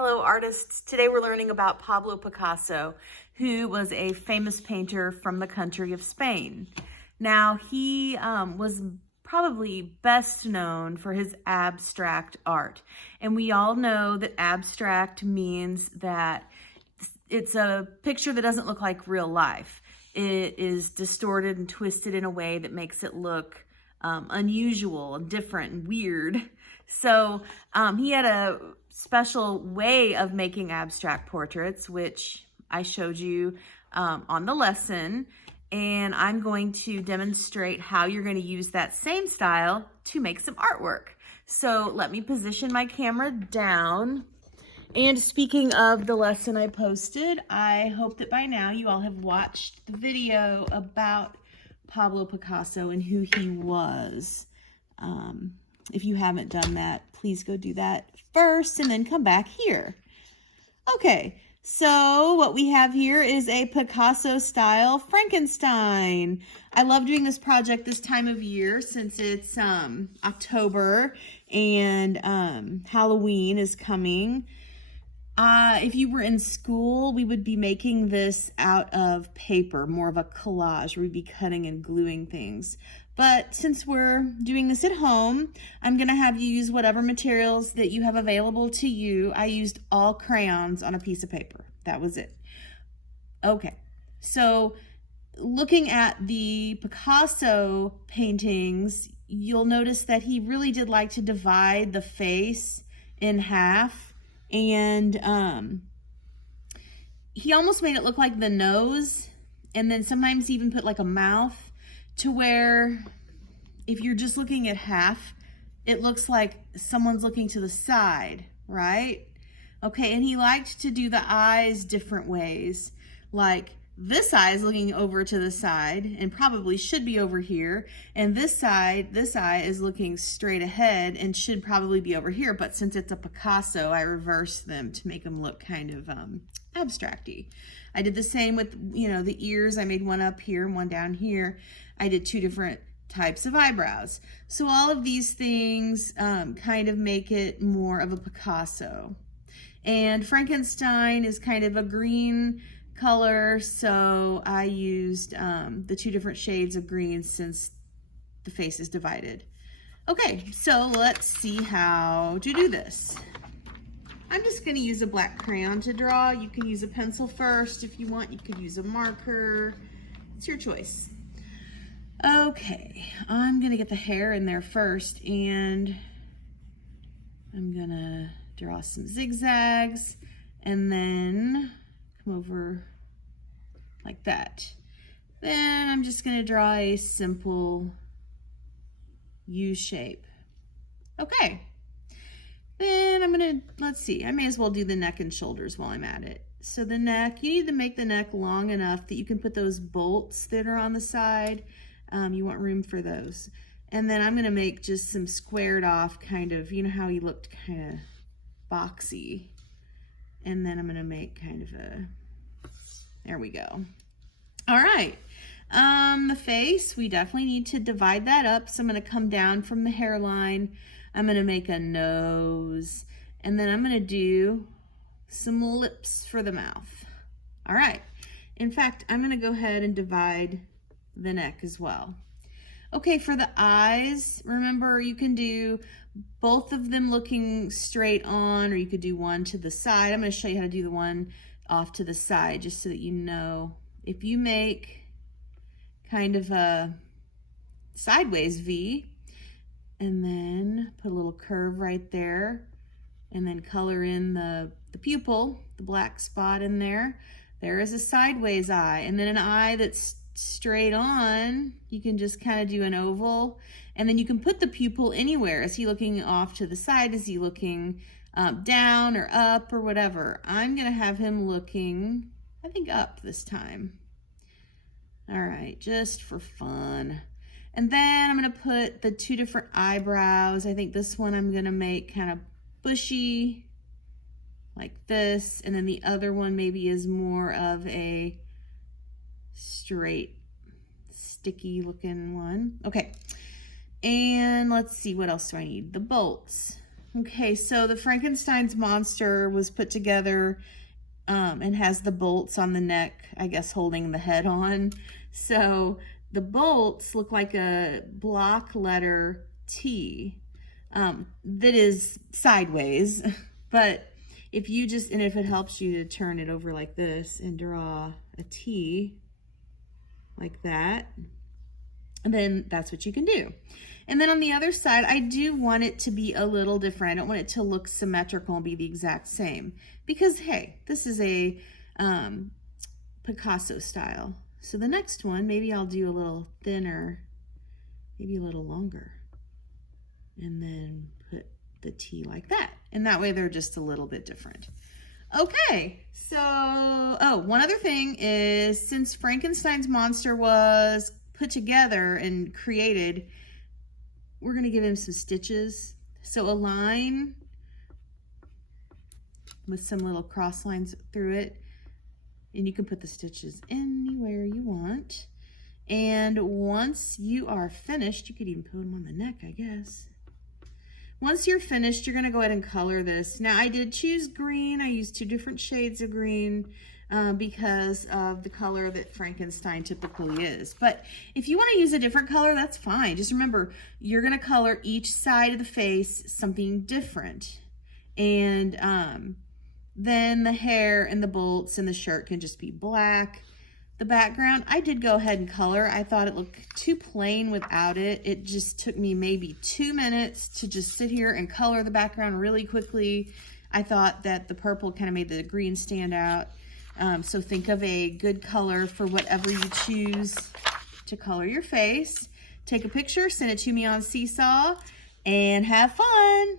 Hello artists, today we're learning about Pablo Picasso, who was a famous painter from the country of Spain. Now he was probably best known for his abstract art. And we all know that abstract means that it's a picture that doesn't look like real life. It is distorted and twisted in a way that makes it look unusual and different and weird. So he had a special way of making abstract portraits, which I showed you on the lesson. And I'm going to demonstrate how you're going to use that same style to make some artwork. So let me position my camera down. And speaking of the lesson I posted, I hope that by now you all have watched the video about Pablo Picasso and who he was. If you haven't done that, please go do that first and then come back here. Okay, so what we have here is a Picasso style Frankenstein. I love doing this project this time of year since it's October and Halloween is coming. If you were in school, we would be making this out of paper, more of a collage. We'd be cutting and gluing things. But since we're doing this at home, I'm going to have you use whatever materials that you have available to you. I used all crayons on a piece of paper. That was it. Okay, so looking at the Picasso paintings, you'll notice that he really did like to divide the face in half. And he almost made it look like the nose, and then sometimes even put like a mouth, to where if you're just looking at half, it looks like someone's looking to the side, right? Okay, and he liked to do the eyes different ways. Like this eye is looking over to the side and probably should be over here. And this eye is looking straight ahead and should probably be over here. But since it's a Picasso, I reversed them to make them look kind of abstract-y. I did the same with, the ears. I made one up here and one down here. I did two different types of eyebrows. So all of these things kind of make it more of a Picasso. And Frankenstein is kind of a green color, so I used the two different shades of green since the face is divided. Okay, so let's see how to do this. I'm just going to use a black crayon to draw. You can use a pencil first if you want. You could use a marker. It's your choice. Okay, I'm going to get the hair in there first, and I'm going to draw some zigzags and then come over like that. Then I'm just going to draw a simple U shape. Okay. Then I'm going to, let's see, I may as well do the neck and shoulders while I'm at it. So the neck, you need to make the neck long enough that you can put those bolts that are on the side. You want room for those. And then I'm going to make just some squared off kind of, how he looked kind of boxy. And then I'm going to make kind of there we go. All right. The face, we definitely need to divide that up. So I'm going to come down from the hairline. I'm going to make a nose. And then I'm going to do some lips for the mouth. All right. In fact, I'm going to go ahead and divide the neck as well. Okay, for the eyes, remember you can do both of them looking straight on, or you could do one to the side. I'm going to show you how to do the one off to the side just so that you know. If you make kind of a sideways V and then put a little curve right there and then color in the pupil, the black spot in there, there is a sideways eye. And then an eye that's straight on, you can just kind of do an oval, and then you can put the pupil anywhere. Is he looking off to the side? Is he looking down or up or whatever? I'm gonna have him looking, I think, up this time. All right, just for fun. And then I'm gonna put the two different eyebrows. I think this one I'm gonna make kind of bushy like this, and then the other one maybe is more of a straight, sticky looking one. Okay, and let's see, what else do I need? The bolts. Okay, so the Frankenstein's monster was put together and has the bolts on the neck, I guess holding the head on. So the bolts look like a block letter T that is sideways. But if you just, and if it helps you to turn it over like this and draw a T like that, and then that's what you can do. And then on the other side, I do want it to be a little different. I don't want it to look symmetrical and be the exact same because, hey, this is a Picasso style. So the next one, maybe I'll do a little thinner, maybe a little longer, and then put the T like that. And that way they're just a little bit different. Okay, so, oh, one other thing is since Frankenstein's monster was put together and created, we're gonna give him some stitches. So a line with some little cross lines through it, and you can put the stitches anywhere you want. And once you are finished, you could even put them on the neck, I guess. Once you're finished, you're gonna go ahead and color this. Now I did choose green. I used 2 different shades of green because of the color that Frankenstein typically is. But if you wanna use a different color, that's fine. Just remember, you're gonna color each side of the face something different. And then the hair and the bolts and the shirt can just be black. The background, I did go ahead and color. I thought it looked too plain without it. It just took me maybe 2 minutes to just sit here and color the background really quickly. I thought that the purple kind of made the green stand out. So think of a good color for whatever you choose to color your face. Take a picture, send it to me on Seesaw, and have fun.